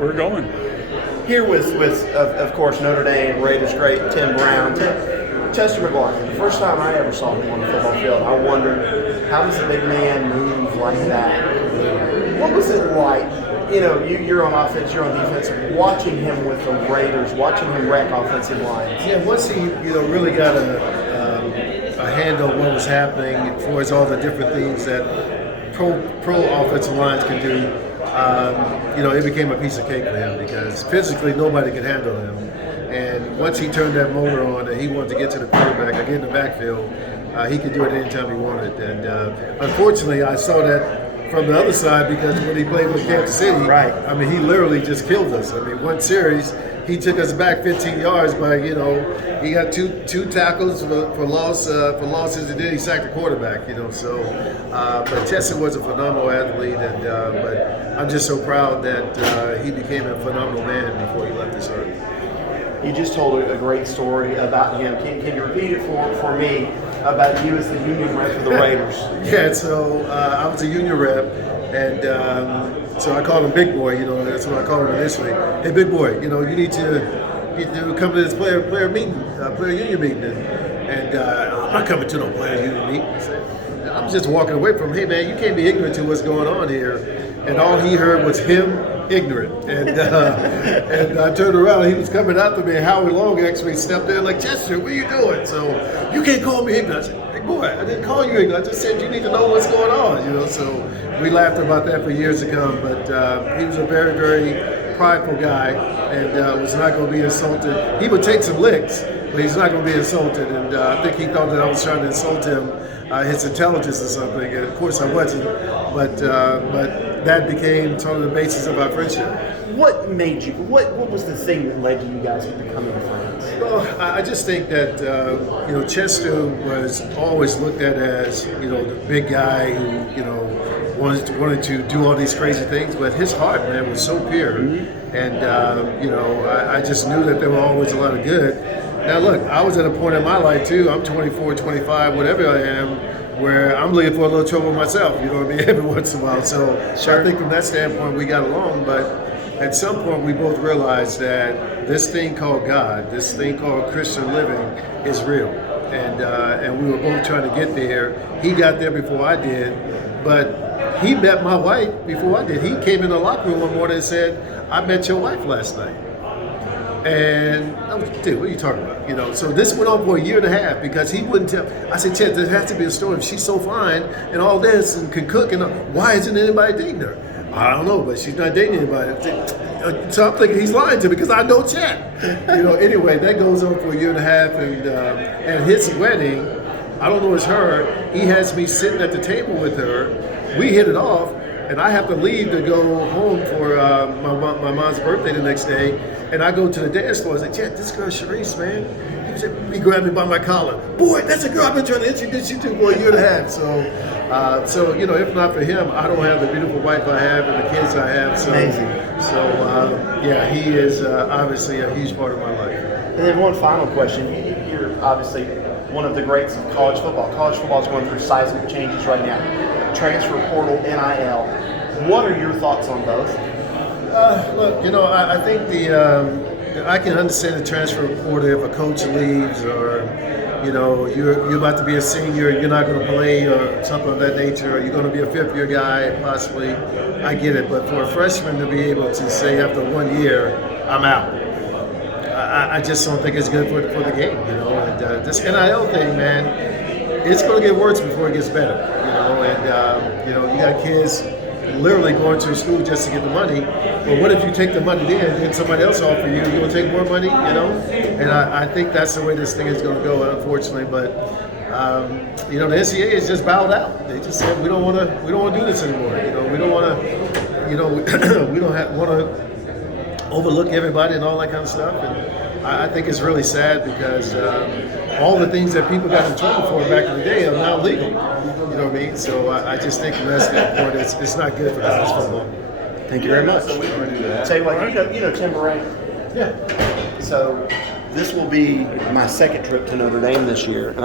We're going. Here with of course, Notre Dame Raiders great Tim Brown. Chester McGlockton, the first time I ever saw him on the football field, I wondered, how does a big man move like that? What was it like? You know, you're on offense, you're on defense, watching him with the Raiders, watching him wreck offensive lines. Yeah, once he really got a handle on what was happening as far as all the different things that pro offensive lines can do, it became a piece of cake for him because physically nobody could handle him. And once he turned that motor on and he wanted to get to the quarterback or get in the backfield, he could do it anytime he wanted. And unfortunately, I saw that from the other side because when he played with Kansas City, right. I mean, he literally just killed us. I mean, one series, he took us back 15 yards by, he got two tackles for losses, and then he sacked the quarterback, but Chester was a phenomenal athlete, and but I'm just so proud that he became a phenomenal man before he left this earth. You just told a great story about him. Can you repeat it for me about you as the union rep for the Raiders? Yeah, so I was a union rep, and so I called him Big Boy. That's what I called him initially. Hey, Big Boy, you need to come to this player union meeting, and I'm not coming to no player union meeting. I'm just walking away from him. Hey, man, you can't be ignorant to what's going on here. And all he heard was him ignorant. And I turned around, and he was coming after me, and Howie Long actually stepped in like, Chester, what are you doing? So, you can't call me ignorant. I said, Big Boy, I didn't call you ignorant. I just said you need to know what's going on, So we laughed about that for years to come. But he was a very, very prideful guy and was not going to be insulted. He would take some licks, but he's not going to be insulted. And I think he thought that I was trying to insult him, his intelligence or something. And of course I wasn't. But that became sort of the basis of our friendship. What made you? What was the thing that led to you guys becoming friends? Well, I just think that Chester was always looked at as the big guy who wanted to do all these crazy things, but his heart, man, was so pure, and I just knew that there were always a lot of good. Now, look, I was at a point in my life too. I'm 24, 25, whatever I am, where I'm looking for a little trouble myself, every once in a while. So I think from that standpoint, we got along. But at some point, we both realized that this thing called God, this thing called Christian living is real. And we were both trying to get there. He got there before I did, but he met my wife before I did. He came in the locker room one morning and said, I met your wife last night. And I was, dude, what are you talking about? So this went on for a year and a half because he wouldn't tell. I said, Chet, there has to be a story. If she's so fine and all this and can cook, and why isn't anybody dating her? I don't know, but she's not dating anybody. So I'm thinking he's lying to me because I know Chet. Anyway, that goes on for a year and a half, and at his wedding, I don't know it's her. He has me sitting at the table with her. We hit it off. And I have to leave to go home for my mom's birthday the next day. And I go to the dance floor. I say, Chet, this girl Sharice, man. He grabbed me by my collar. Boy, that's a girl I've been trying to introduce you to for a year and a half. So if not for him, I don't have the beautiful wife I have and the kids I have. So, he is obviously a huge part of my life. And then one final question. You're obviously one of the greats of college football. College football is going through seismic changes right now. Transfer portal, NIL. What are your thoughts on both? Look, I think I can understand the transfer portal if a coach leaves or, you're about to be a senior and you're not going to play or something of that nature, or you're going to be a fifth-year guy, possibly. I get it. But for a freshman to be able to say after 1 year, I'm out, I just don't think it's good for the game, And this NIL thing, man, it's going to get worse before it gets better, you got kids literally going to school just to get the money. But what if you take the money there and then somebody else offer you, you're going to take more money, And I think that's the way this thing is going to go, unfortunately. But, the NCAA is just bowed out. They just said, we don't want to do this anymore. We don't want to, we don't want to overlook everybody and all that kind of stuff. And I think it's really sad because all the things that people got in trouble for back in the day are now legal. You know what I mean? So I just think from that standpoint, it's not good for college football. Thank you very much. Say what Tim Brown. Yeah. So this will be my second trip to Notre Dame this year, and